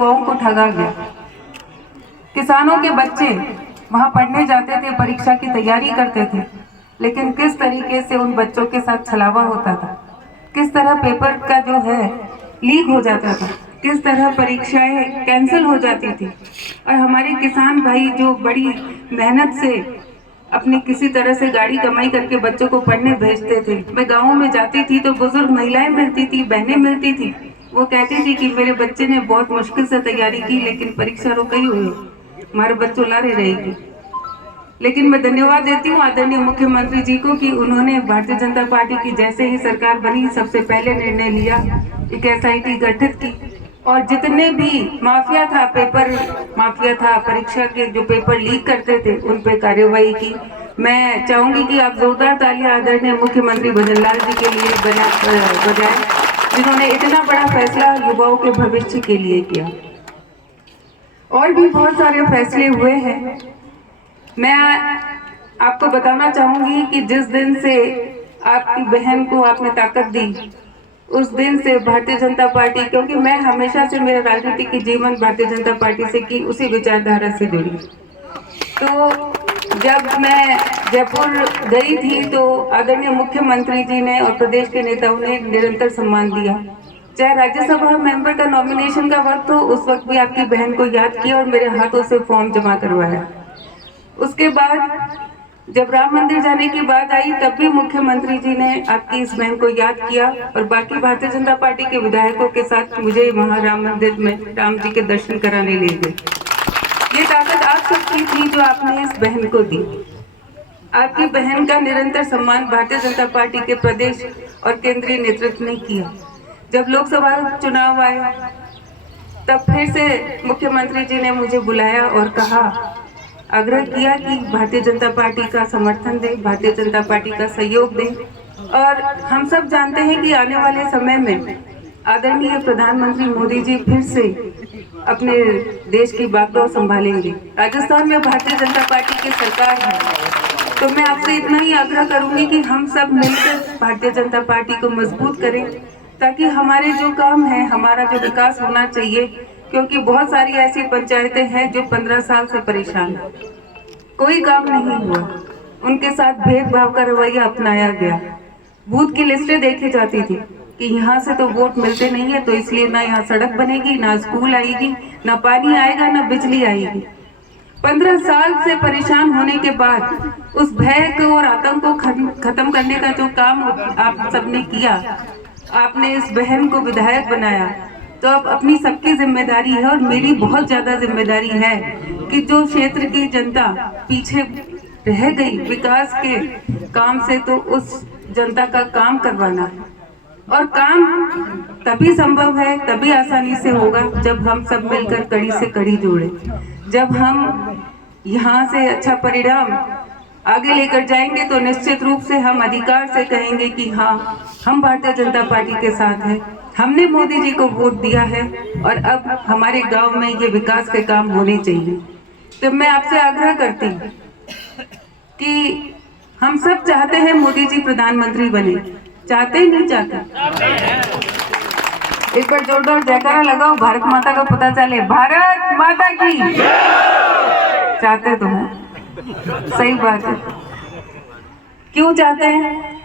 युवाओं को ठगा गया। किसानों के बच्चे वहां पढ़ने जाते थे, परीक्षा की तैयारी करते थे, लेकिन किस तरीके से उन बच्चों के साथ छलावा होता था, किस तरह पेपर का जो है लीक हो जाता था, किस तरह परीक्षाएं कैंसिल हो जाती थी। और हमारे किसान भाई जो बड़ी मेहनत से अपनी किसी तरह से गाड़ी कमाई करके बच्चों को पढ़ने भेजते थे। मैं गाँव में जाती थी तो बुजुर्ग महिलाएं मिलती थी, बहनें मिलती थी, वो कहती थी कि मेरे बच्चे ने बहुत मुश्किल से तैयारी की लेकिन परीक्षा रुकी हुई है, हमारे बच्चों लारे रहेगी। लेकिन मैं धन्यवाद देती हूँ आदरणीय मुख्यमंत्री जी को कि उन्होंने भारतीय जनता पार्टी की जैसे ही सरकार बनी सबसे पहले निर्णय लिया, एक SIT गठित की और जितने भी माफिया था, पेपर माफिया था, परीक्षा के जो पेपर लीक करते थे उन पे कार्यवाही की। मैं चाहूंगी कि आप जोरदार तालियां आदरणीय मुख्यमंत्री भजनलाल जी के लिए बजाएं, जिन्होंने इतना बड़ा फैसला युवाओं के भविष्य के लिए किया। और भी बहुत सारे फैसले हुए हैं। मैं आपको बताना चाहूंगी कि जिस दिन से आपकी बहन को आपने ताकत दी, उस दिन से भारतीय जनता पार्टी, क्योंकि मैं हमेशा से मेरा राजनीतिक जीवन भारतीय जनता पार्टी से की, उसी विचारधारा से जुड़ी। तो जब मैं जयपुर गई थी तो आदरणीय मुख्यमंत्री जी ने और प्रदेश के नेताओं ने निरंतर सम्मान दिया। चाहे राज्यसभा मेंबर का नॉमिनेशन का वक्त हो, उस वक्त भी आपकी बहन को याद किया और मेरे हाथों से फॉर्म जमा करवाया। उसके बाद जब राम मंदिर जाने की बात आई तब भी मुख्यमंत्री जी ने आपकी इस बहन को याद किया और बाकी भारतीय जनता पार्टी के विधायकों के साथ मुझे वहां राम मंदिर में राम जी के दर्शन कराने ले गए। ये ताकत आप सबकी थी जो आपने इस बहन को दी। आपकी बहन का निरंतर सम्मान भारतीय जनता पार्टी के प्रदेश और केंद्रीय नेतृत्व ने किया। जब लोकसभा चुनाव आए तब फिर से मुख्यमंत्री जी ने मुझे बुलाया और कहा, आग्रह किया कि भारतीय जनता पार्टी का समर्थन दें, भारतीय जनता पार्टी का सहयोग दें। और हम सब जानते हैं कि आने वाले समय में आदरणीय प्रधानमंत्री मोदी जी फिर से अपने देश की बागडोर संभालेंगे। राजस्थान में भारतीय जनता पार्टी की सरकार है, तो मैं आपसे इतना ही आग्रह करूंगी कि हम सब मिलकर भारतीय जनता पार्टी को मजबूत करें, ताकि हमारे जो काम है, हमारा जो विकास होना चाहिए, क्योंकि बहुत सारी ऐसी पंचायतें हैं जो 15 साल से परेशान हैं, कोई काम नहीं हुआ, उनके साथ भेदभाव का रवैया अपनाया गया। बूथ की लिस्टें देखी जाती थी कि यहाँ से तो वोट मिलते नहीं है, तो इसलिए ना यहाँ सड़क बनेगी, ना स्कूल आएगी, ना पानी आएगा, ना बिजली आएगी। 15 साल से परेशान होने के बाद उस भय को और आतंक को खत्म करने का जो काम आप सबने किया, आपने इस बहन को विधायक बनाया, तो अब अपनी सबकी जिम्मेदारी है और मेरी बहुत ज्यादा जिम्मेदारी है कि जो क्षेत्र की जनता पीछे रह गई विकास के काम से, तो उस जनता का काम करवाना है। और काम तभी संभव है, तभी आसानी से होगा जब हम सब मिलकर कड़ी से कड़ी जोड़े, जब हम यहाँ से अच्छा परिणाम आगे लेकर जाएंगे तो निश्चित रूप से हम अधिकार से कहेंगे कि हाँ, हम भारतीय जनता पार्टी के साथ हैं, हमने मोदी जी को वोट दिया है और अब हमारे गांव में ये विकास के काम होने चाहिए। तो मैं आपसे आग्रह करती हूँ कि हम सब चाहते हैं मोदी जी प्रधानमंत्री बने, चाहते ही नहीं चाहते? एक बार जोरदार जयकारा लगाओ, भारत माता का पता चले, भारत माता की। चाहते तो हैं, सही बात है। क्यों चाहते हैं?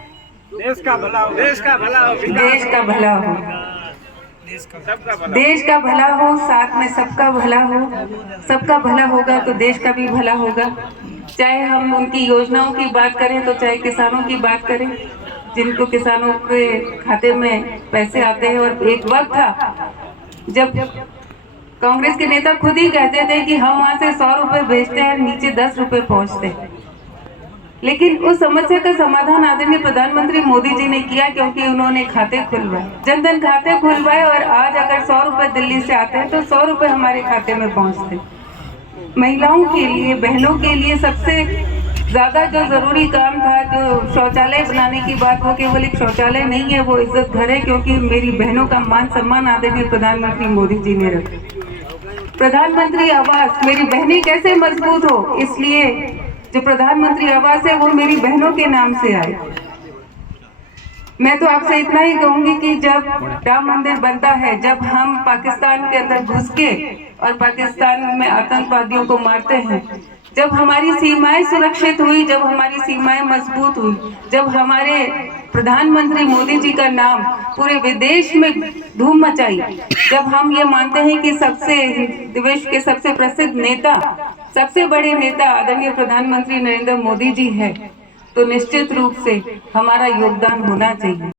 देश का भला हो, देश का भला हो, देश का भला हो, देश का भला हो, साथ में सबका भला हो। सबका भला होगा तो देश का भी भला होगा। चाहे हम उनकी योजनाओं की बात करें तो चाहे किसानों की बात करें, जिनको किसानों के खाते में पैसे आते हैं। और एक वक्त था जब कांग्रेस के नेता खुद ही कहते थे कि हम वहां से 100 रुपए भेजते हैं, नीचे 10 रुपए पहुंचते हैं। लेकिन उस समस्या का समाधान आदरणीय प्रधानमंत्री मोदी जी ने किया, क्योंकि उन्होंने खाते खुलवाए, जनधन खाते खुलवाए। और आज अगर 100 रुपए दिल्ली से आते हैं तो 100 रुपए हमारे खाते में पहुंचते। महिलाओं के लिए, बहनों के लिए सबसे ज्यादा जो जरूरी काम था, जो शौचालय बनाने की बात, वो केवल एक शौचालय नहीं है, वो इज्जत घर है, क्योंकि मेरी बहनों का मान सम्मान आदरणीय प्रधानमंत्री मोदी जी ने रखा। प्रधानमंत्री आवास, मेरी बहनें कैसे मजबूत हो, इसलिए जो प्रधानमंत्री आवास है वो मेरी बहनों के नाम से आए। मैं तो आपसे इतना ही कहूंगी कि जब राम मंदिर बनता है, जब हम पाकिस्तान के अंदर घुस के और पाकिस्तान में आतंकवादियों को मारते हैं, जब हमारी सीमाएं सुरक्षित हुई, जब हमारी सीमाएं मजबूत हुई, जब हमारे प्रधानमंत्री मोदी जी का नाम पूरे विदेश में धूम मचाई, जब हम ये मानते हैं कि विश्व के सबसे प्रसिद्ध नेता, सबसे बड़े नेता आदरणीय प्रधानमंत्री नरेंद्र मोदी जी है, तो निश्चित रूप से हमारा योगदान होना चाहिए।